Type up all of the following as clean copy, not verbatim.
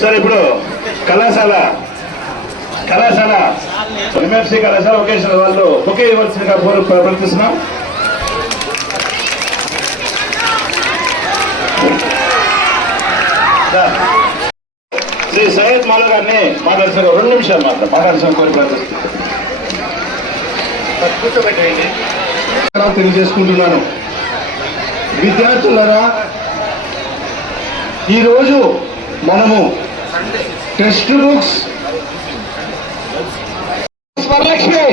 Sir ఇప్పుడు కళాశాల MFC కళాశాల ఒకేషనల్ వాళ్ళు ఒకే ఇవ్వాల్సిందిగా ప్రవర్తిస్తున్నాం. శ్రీ సయ్యద్ మాల గారిని మాట్లాడుతున్న 2 నిమిషాలు మాట్లాడుతున్న కోరి తెలియజేసుకుంటున్నాను. విద్యార్థులరా, ఈరోజు మనము టెక్స్ట్ బుక్స్ వరలక్ష్మి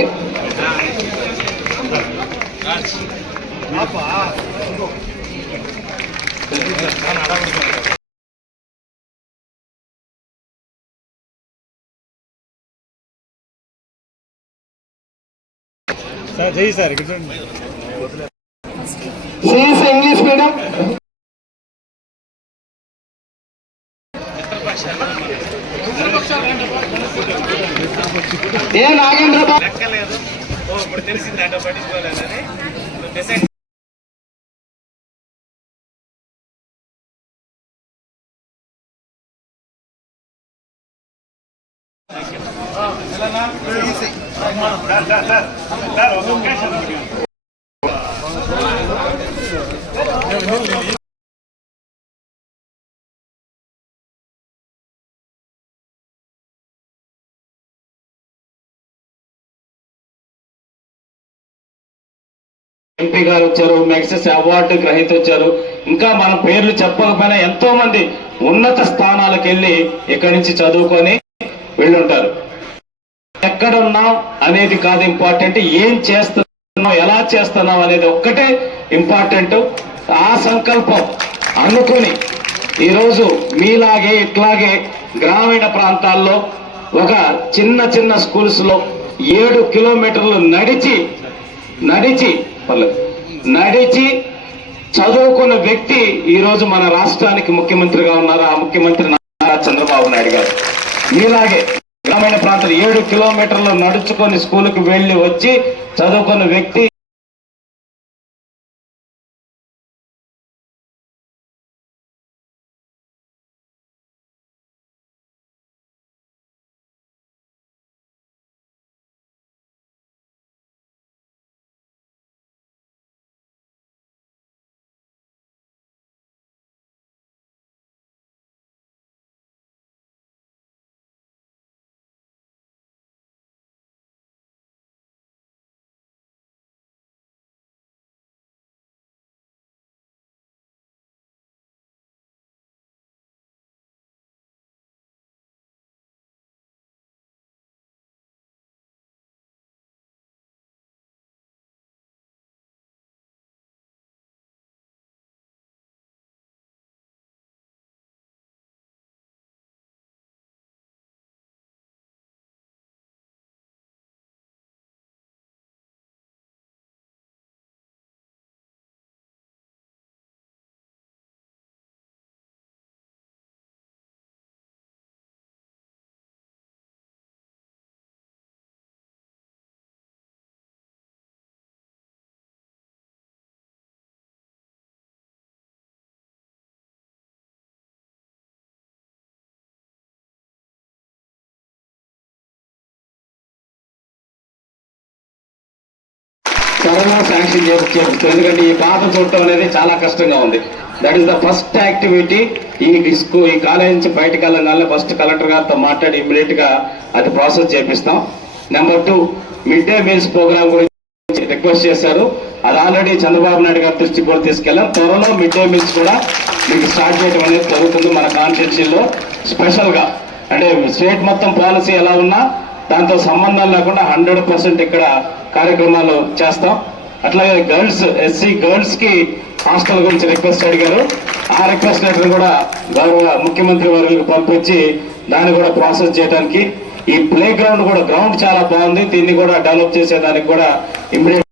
సార్ జై సార్ ఇంగ్లీష్ మీడియం ఏ నాగేంద్ర తెలిసింది అట్లా పట్టించుకోలేదని ఎంపీ గారు వచ్చారు, మెక్సెస్ అవార్డు గ్రహీత వచ్చారు. ఇంకా మన పేర్లు చెప్పకపోయినా ఎంతో మంది ఉన్నత స్థానాలకు వెళ్ళి ఇక్కడి నుంచి చదువుకొని వెళ్ళుంటారు. ఎక్కడున్నాం అనేది కాదు ఇంపార్టెంట్, ఏం చేస్తున్నాం, ఎలా చేస్తున్నాం అనేది ఒక్కటే ఇంపార్టెంట్. ఆ సంకల్పం అనుకుని ఈరోజు మీలాగే ఇట్లాగే గ్రామీణ ప్రాంతాల్లో ఒక చిన్న స్కూల్స్ లో 7 కిలోమీటర్లు నడిచి చదువుకున్న వ్యక్తి ఈరోజు మన రాష్ట్రానికి ముఖ్యమంత్రిగా ఉన్నారు. ఆ ముఖ్యమంత్రి నారా చంద్రబాబు నాయుడు గారు. మీలాగే గ్రామీణ ప్రాంతాలు 7 కిలోమీటర్లు నడుచుకొని స్కూల్కి వెళ్ళి వచ్చి చదువుకున్న వ్యక్తి త్వరగా శాంక్షన్ చేస్తుంది. ఎందుకంటే ఈ పాత చూడటం అనేది చాలా కష్టంగా ఉంది. That is the first activity. ఈ కాలేజ్ నుంచి బయటకు వెళ్ళగానే ఫస్ట్ కలెక్టర్ గారితో మాట్లాడి ఇమ్మీడియట్ గా అది ప్రాసెస్ చేపిస్తాం. Number 2, mid day meals program గురించి రిక్వెస్ట్ చేశారు. అది ఆల్రెడీ చంద్రబాబు నాయుడు గారి దృష్టికి కూడా తీసుకెళ్ళాం. త్వరలో మిడ్ డే మీల్స్ కూడా మీకు స్టార్ట్ చేయడం అనేది జరుగుతుంది. మన కాన్స్టిట్యూన్సీలో స్పెషల్ గా అంటే స్టేట్ మొత్తం పాలసీ ఎలా ఉన్నా దాంతో సంబంధం లేకుండా 100% ఇక్కడ కార్యక్రమాలు చేస్తాం. అట్లాగే ఎస్సీ గర్ల్స్ కి హాస్టల్ గురించి రిక్వెస్ట్ అడిగారు. ఆ రిక్వెస్ట్ లెటర్ కూడా గౌరవ ముఖ్యమంత్రి వర్యులకు పంపించి దాన్ని కూడా ప్రాసెస్ చేయడానికి ఈ ప్లే గ్రౌండ్ కూడా గ్రౌండ్ చాలా బాగుంది, దీన్ని కూడా డెవలప్ చేసేదానికి కూడా ఇమ్మీడియట్